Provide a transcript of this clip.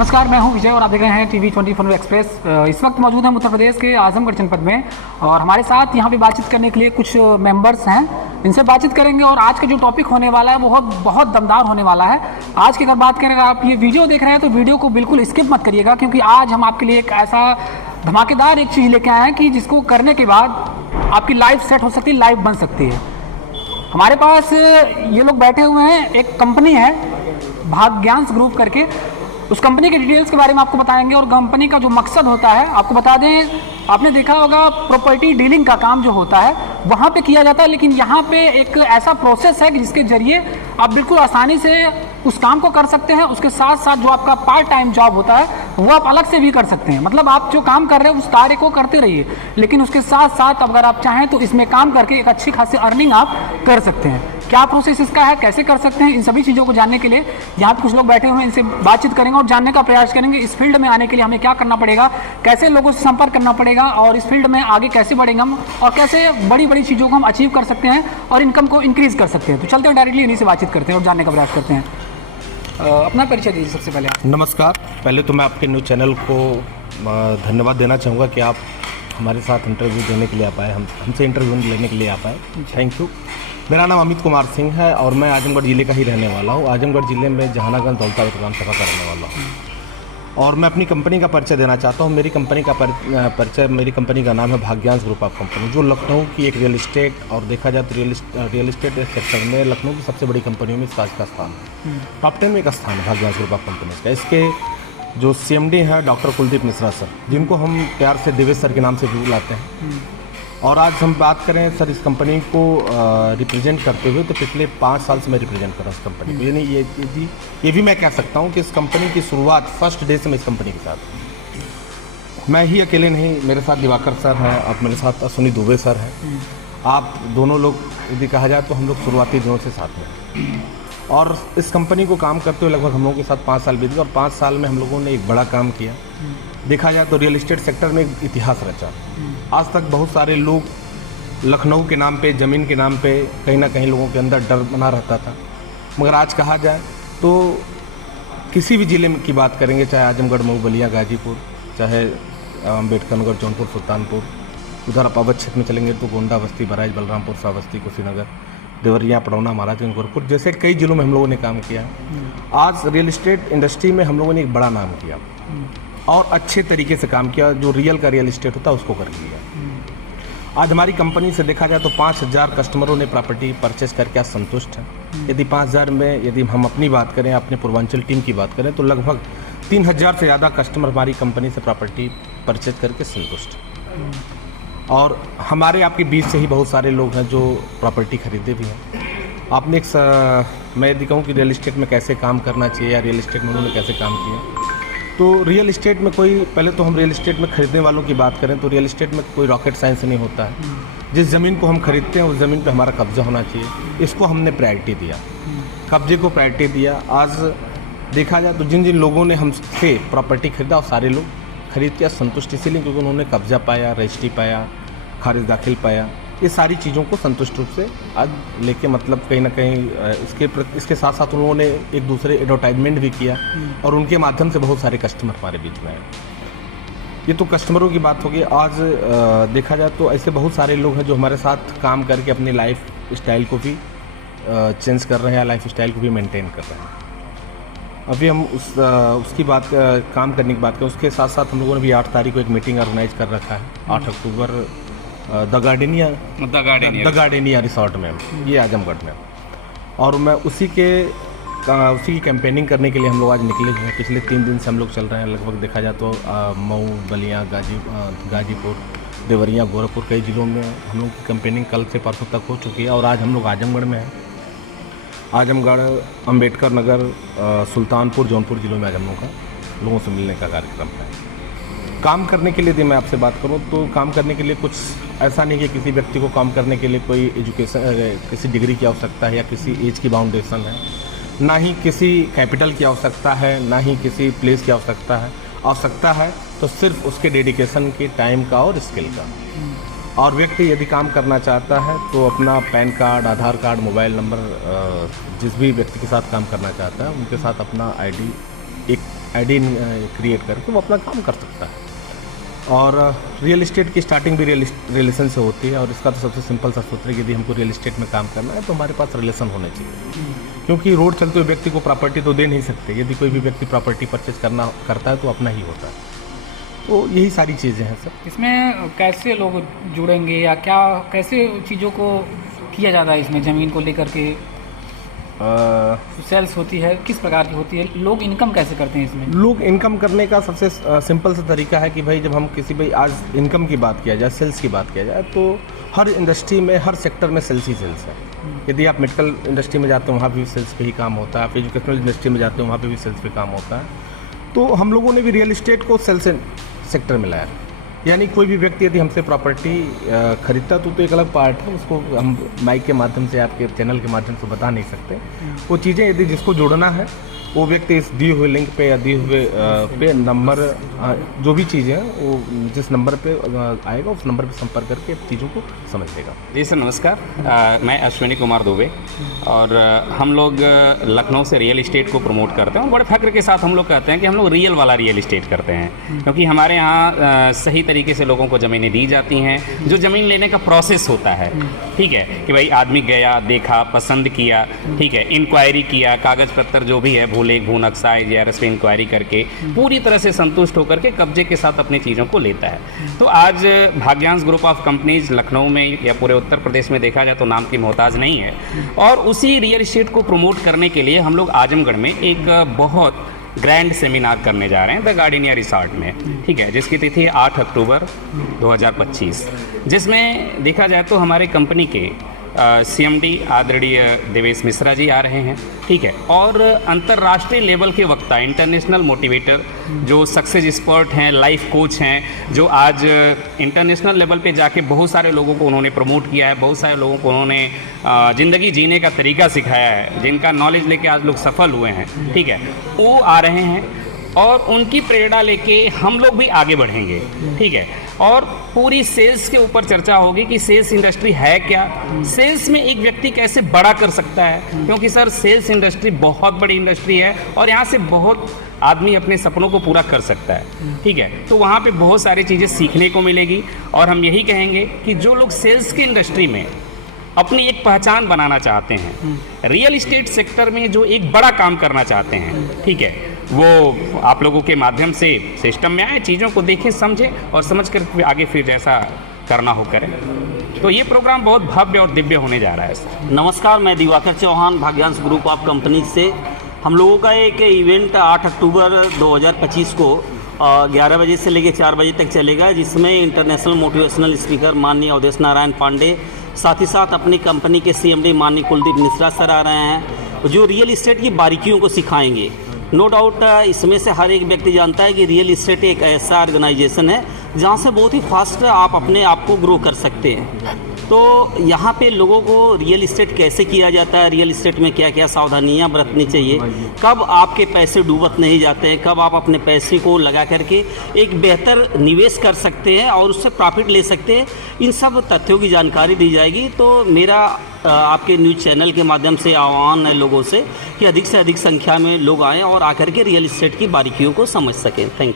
नमस्कार, मैं हूं विजय और आप देख रहे हैं टीवी 24 एक्सप्रेस। इस वक्त मौजूद हैं उत्तर प्रदेश के आजमगढ़ जनपद में और हमारे साथ यहां पे बातचीत करने के लिए कुछ मेंबर्स हैं। इनसे बातचीत करेंगे और आज का जो टॉपिक होने वाला है वो बहुत दमदार होने वाला है। आज की अगर बात करें, अगर आप ये वीडियो देख रहे हैं तो वीडियो को बिल्कुल स्किप मत करिएगा, क्योंकि आज हम आपके लिए एक ऐसा धमाकेदार एक चीज़ लेके आए हैं कि जिसको करने के बाद आपकी लाइफ सेट हो सकती है, लाइफ बन सकती है। हमारे पास ये लोग बैठे हुए हैं, एक कंपनी है भाग्यांश ग्रुप करके। उस कंपनी के डिटेल्स के बारे में आपको बताएंगे और कंपनी का जो मकसद होता है आपको बता दें। आपने देखा होगा प्रॉपर्टी डीलिंग का काम जो होता है वहाँ पे किया जाता है, लेकिन यहाँ पे एक ऐसा प्रोसेस है कि जिसके जरिए आप बिल्कुल आसानी से उस काम को कर सकते हैं। उसके साथ साथ जो आपका पार्ट टाइम जॉब होता है वो आप अलग से भी कर सकते हैं। मतलब आप जो काम कर रहे हैं उस कार्य को करते रहिए, लेकिन उसके साथ साथ अगर आप चाहें तो इसमें काम करके एक अच्छी खासी अर्निंग आप कर सकते हैं। क्या प्रोसेस इसका है, कैसे कर सकते हैं, इन सभी चीज़ों को जानने के लिए यहाँ पे कुछ लोग बैठे हुए हैं। इनसे बातचीत करेंगे और जानने का प्रयास करेंगे इस फील्ड में आने के लिए हमें क्या करना पड़ेगा, कैसे लोगों से संपर्क करना पड़ेगा और इस फील्ड में आगे कैसे बढ़ेंगे हम और कैसे बड़ी बड़ी चीज़ों को हम अचीव कर सकते हैं और इनकम को इंक्रीज़ कर सकते हैं। तो चलते हैं डायरेक्टली इन्हीं से बातचीत करते हैं और जानने का प्रयास करते हैं। अपना परिचय दीजिए सबसे पहले आप। नमस्कार, पहले तो मैं आपके न्यूज़ चैनल को धन्यवाद देना चाहूँगा कि आप हमारे साथ इंटरव्यू देने के लिए आप आए, हमसे इंटरव्यू लेने के लिए आप आए। Thank you. मेरा नाम अमित कुमार सिंह है और मैं आजमगढ़ ज़िले का ही रहने वाला हूँ। आजमगढ़ ज़िले में जहानागंज दौलताबाद ग्राम सभा का रहने वाला हूँ और मैं अपनी कंपनी का परिचय देना चाहता हूँ। मेरी कंपनी का परिचय, मेरी कंपनी का नाम है भाग्यांश ग्रुप ऑफ कंपनी, जो लखनऊ की एक रियल इस्टेट और देखा जाए तो रियल इस्टेट सेक्टर में लखनऊ की सबसे बड़ी कंपनियों में इसका स्थान है। टॉप 10 में एक स्थान है भाग्यांश ग्रुप ऑफ कंपनी का। इसके जो CMD हैं डॉक्टर कुलदीप मिश्रा सर, जिनको हम प्यार से देवेश सर के नाम से भी बुलाते हैं। और आज हम बात करें सर इस कंपनी को रिप्रेजेंट करते हुए, तो पिछले 5 साल से मैं रिप्रेजेंट कर रहा हूँ इस कंपनी को। यानी ये भी मैं कह सकता हूँ कि इस कंपनी की शुरुआत फर्स्ट डे से मैं इस कंपनी के साथ। मैं ही अकेले नहीं, मेरे साथ दिवाकर सर हैं और मेरे साथ अश्विनी दुबे सर हैं। आप दोनों लोग यदि कहा जाए तो हम लोग शुरुआती दिनों से साथ में और इस कंपनी को काम करते हुए लगभग हम लोगों के साथ 5 साल बीत गए और 5 साल में हम लोगों ने एक बड़ा काम किया। देखा जाए तो रियल इस्टेट सेक्टर में एक इतिहास रचा। आज तक बहुत सारे लोग लखनऊ के नाम पे, ज़मीन के नाम पे कहीं ना कहीं लोगों के अंदर डर बना रहता था, मगर आज कहा जाए तो किसी भी ज़िले की बात करेंगे, चाहे आजमगढ़, मऊ, बलिया, गाजीपुर, चाहे अम्बेडकर नगर, जौनपुर, सुल्तानपुर, उधर आप अवध क्षेत्र में चलेंगे तो गोंडा, बस्ती, बहराइच, बलरामपुर, श्रावस्ती, कुशीनगर, देवरिया, पड़ौना, महाराजगंज, गोरखपुर जैसे कई जिलों में हम लोगों ने काम किया। आज रियल इस्टेट इंडस्ट्री में हम लोगों ने एक बड़ा नाम किया और अच्छे तरीके से काम किया। जो रियल का रियल इस्टेट होता है उसको कर लिया। आज हमारी कंपनी से देखा जाए तो 5000 कस्टमरों ने प्रॉपर्टी परचेस करके आज संतुष्ट हैं। यदि 5000 में यदि हम अपनी बात करें, अपने पूर्वांचल टीम की बात करें, तो लगभग 3000 से ज़्यादा कस्टमर हमारी कंपनी से प्रॉपर्टी परचेस करके संतुष्ट हैं। और हमारे आपके बीच से ही बहुत सारे लोग हैं जो प्रॉपर्टी खरीदे भी हैं। आपने मैं यदि कहूँ कि रियल इस्टेट में कैसे काम करना चाहिए या रियल इस्टेट में उन्होंने कैसे काम किया, तो रियल इस्टेट में कोई, पहले तो हम रियल इस्टेट में खरीदने वालों की बात करें तो रियल इस्टेट में कोई रॉकेट साइंस नहीं होता है। जिस ज़मीन को हम खरीदते हैं उस ज़मीन पे हमारा कब्जा होना चाहिए। इसको हमने प्रायोरिटी दिया, कब्जे को प्रायोरिटी दिया। आज देखा जाए तो जिन जिन लोगों ने हमसे प्रॉपर्टी खरीदा और सारे लोग खरीद के संतुष्ट इसीलिए क्योंकि उन्होंने कब्जा पाया, रजिस्ट्री पाया, खारिज दाखिल पाया। ये सारी चीज़ों को संतुष्ट रूप से आज लेके, मतलब कहीं ना कहीं इसके साथ साथ उन लोगों ने एक दूसरे एडवर्टाइजमेंट भी किया और उनके माध्यम से बहुत सारे कस्टमर हमारे बीच में आए। ये तो कस्टमरों की बात होगी। आज देखा जाए तो ऐसे बहुत सारे लोग हैं जो हमारे साथ काम करके अपनी लाइफ स्टाइल को भी चेंज कर रहे हैं, लाइफ स्टाइल को भी मेंटेन कर रहे हैं। अभी हम उसकी बात, काम करने की बात करें, उसके साथ साथ हम लोगों ने भी 8 तारीख को एक मीटिंग ऑर्गेनाइज कर रखा है। 8 अक्टूबर द गार्डेनिया रिसोर्ट में, ये आजमगढ़ में। और मैं उसी की कैंपेनिंग करने के लिए हम लोग आज निकले हुए हैं। पिछले 3 दिन से हम लोग चल रहे हैं। लगभग देखा जाए तो मऊ, बलिया, गाजीपुर, देवरिया, गोरखपुर कई जिलों में हम लोग की कैंपेनिंग कल से परसों तक हो चुकी है और आज हम लोग आजमगढ़ में हैं। आजमगढ़, अम्बेडकर नगर, सुल्तानपुर, जौनपुर जिलों में आज हम लोगों से मिलने का कार्यक्रम है। काम करने के लिए यदि मैं आपसे बात करूं तो काम करने के लिए कुछ ऐसा नहीं कि किसी व्यक्ति को काम करने के लिए कोई एजुकेशन, किसी डिग्री की आवश्यकता है या किसी एज की बाउंडेशन है, ना ही किसी कैपिटल की आवश्यकता है, ना ही किसी प्लेस की आवश्यकता है तो सिर्फ उसके डेडिकेशन के, टाइम का और स्किल का। और व्यक्ति यदि काम करना चाहता है तो अपना पैन कार्ड, आधार कार्ड, मोबाइल नंबर, जिस भी व्यक्ति के साथ काम करना चाहता है उनके साथ अपना ID एक आईडी क्रिएट करके वो अपना काम कर सकता है। और रियल इस्टेट की स्टार्टिंग भी रिलेशन से होती है, और इसका तो सबसे सिंपल सा सूत्र है कि यदि हमको रियल इस्टेट में काम करना है तो हमारे पास रिलेशन होने चाहिए, क्योंकि रोड चलते हुए व्यक्ति को प्रॉपर्टी तो दे नहीं सकते। यदि कोई भी व्यक्ति प्रॉपर्टी परचेज करता है तो अपना ही होता है। तो यही सारी चीज़ें हैं सर। इसमें कैसे लोग जुड़ेंगे या क्या कैसे चीज़ों को किया जाता है इसमें, ज़मीन को लेकर के सेल्स होती है, किस प्रकार की होती है, लोग इनकम कैसे करते हैं इसमें? लोग इनकम करने का सबसे सिंपल सा तरीका है कि भाई जब हम किसी भाई आज इनकम की बात किया जाए, सेल्स की बात किया जाए, तो हर इंडस्ट्री में हर सेक्टर में सेल्स ही सेल्स है। यदि आप मेडिकल इंडस्ट्री में जाते हो वहाँ भी सेल्स पे ही काम होता है, आप एजुकेशनल इंडस्ट्री में जाते हो वहाँ पे भी सेल्स पे काम होता है। तो हम लोगों ने भी रियल इस्टेट को सेल्स सेक्टर में लाया, यानी कोई भी व्यक्ति यदि हमसे प्रॉपर्टी खरीदता तो एक अलग पार्ट है, उसको हम माइक के माध्यम से आपके चैनल के माध्यम से बता नहीं सकते। वो चीज़ें यदि जिसको जोड़ना है वो व्यक्ति इस दिए हुए लिंक पे या दिए हुए पे नंबर जो भी चीज़ें हैं वो जिस नंबर पे आएगा उस नंबर पे संपर्क करके चीज़ों को समझ लेगा। जी सर नमस्कार, मैं अश्विनी कुमार दुबे और हम लोग लखनऊ से रियल इस्टेट को प्रमोट करते हैं और बड़े फख्र के साथ हम लोग कहते हैं कि हम लोग रियल वाला रियल इस्टेट करते हैं, क्योंकि हमारे यहाँ सही तरीके से लोगों को ज़मीनें दी जाती हैं। जो ज़मीन लेने का प्रोसेस होता है, ठीक है, कि भाई आदमी गया, देखा, पसंद किया, ठीक है, इंक्वायरी किया, कागज़ पत्तर जो भी है भूलेख भू नक्शा IGRS पे इंक्वायरी करके पूरी तरह से संतुष्ट होकर के कब्जे के साथ अपनी चीज़ों को लेता है। तो आज भाग्यांश ग्रुप ऑफ कंपनीज लखनऊ में या पूरे उत्तर प्रदेश में देखा जाए तो नाम की मोहताज नहीं है, और उसी रियल इस्टेट को प्रमोट करने के लिए हम लोग आजमगढ़ में एक बहुत ग्रैंड सेमिनार करने जा रहे हैं द गार्डनिया रिसॉर्ट में, ठीक है, जिसकी तिथि है 8 अक्टूबर 2025, जिसमें देखा जाए तो हमारे कंपनी के CMD आदरणीय देवेश मिश्रा जी आ रहे हैं, ठीक है, और अंतर्राष्ट्रीय लेवल के वक्ता, इंटरनेशनल मोटिवेटर, जो सक्सेस एक्सपर्ट हैं, लाइफ कोच हैं, जो आज इंटरनेशनल लेवल पे जाके बहुत सारे लोगों को उन्होंने प्रमोट किया है, बहुत सारे लोगों को उन्होंने ज़िंदगी जीने का तरीका सिखाया है, जिनका नॉलेज लेके आज लोग सफल हुए हैं, ठीक है, वो आ रहे हैं और उनकी प्रेरणा लेके हम लोग भी आगे बढ़ेंगे, ठीक है, और पूरी सेल्स के ऊपर चर्चा होगी कि सेल्स इंडस्ट्री है क्या, सेल्स में एक व्यक्ति कैसे बड़ा कर सकता है, क्योंकि सर सेल्स इंडस्ट्री बहुत बड़ी इंडस्ट्री है और यहाँ से बहुत आदमी अपने सपनों को पूरा कर सकता है, ठीक है। तो वहाँ पे बहुत सारी चीज़ें सीखने को मिलेगी और हम यही कहेंगे कि जो लोग सेल्स की इंडस्ट्री में अपनी एक पहचान बनाना चाहते हैं, रियल इस्टेट सेक्टर में जो एक बड़ा काम करना चाहते हैं, ठीक है, वो आप लोगों के माध्यम से सिस्टम में आए, चीज़ों को देखें, समझें और समझ कर आगे फिर जैसा करना हो करें। तो ये प्रोग्राम बहुत भव्य और दिव्य होने जा रहा है सर। नमस्कार, मैं Diwakar Chauhan Bhagyansh group of company से। हम लोगों का एक इवेंट 8 अक्टूबर 2025 को 11 बजे से लेकर 4 बजे तक चलेगा, जिसमें इंटरनेशनल मोटिवेशनल स्पीकर माननीय अवधेश नारायण पांडे, साथ ही साथ अपनी कंपनी के CMD माननीय कुलदीप मिश्रा सर आ रहे हैं, जो रियल इस्टेट की बारीकियों को सिखाएंगे। नो डाउट इसमें से हर एक व्यक्ति जानता है कि रियल इस्टेट एक ऐसा ऑर्गेनाइजेशन है जहाँ से बहुत ही फास्ट आप अपने आप को ग्रो कर सकते हैं। तो यहाँ पे लोगों को रियल इस्टेट कैसे किया जाता है, रियल इस्टेट में क्या क्या सावधानियाँ बरतनी चाहिए, कब आपके पैसे डूबत नहीं जाते हैं, कब आप अपने पैसे को लगा करके एक बेहतर निवेश कर सकते हैं और उससे प्रॉफिट ले सकते हैं, इन सब तथ्यों की जानकारी दी जाएगी। तो मेरा आपके न्यूज़ चैनल के माध्यम से आह्वान है लोगों से कि अधिक से अधिक संख्या में लोग आएँ और आकर के रियल इस्टेट की बारीकियों को समझ सकें। Thank you.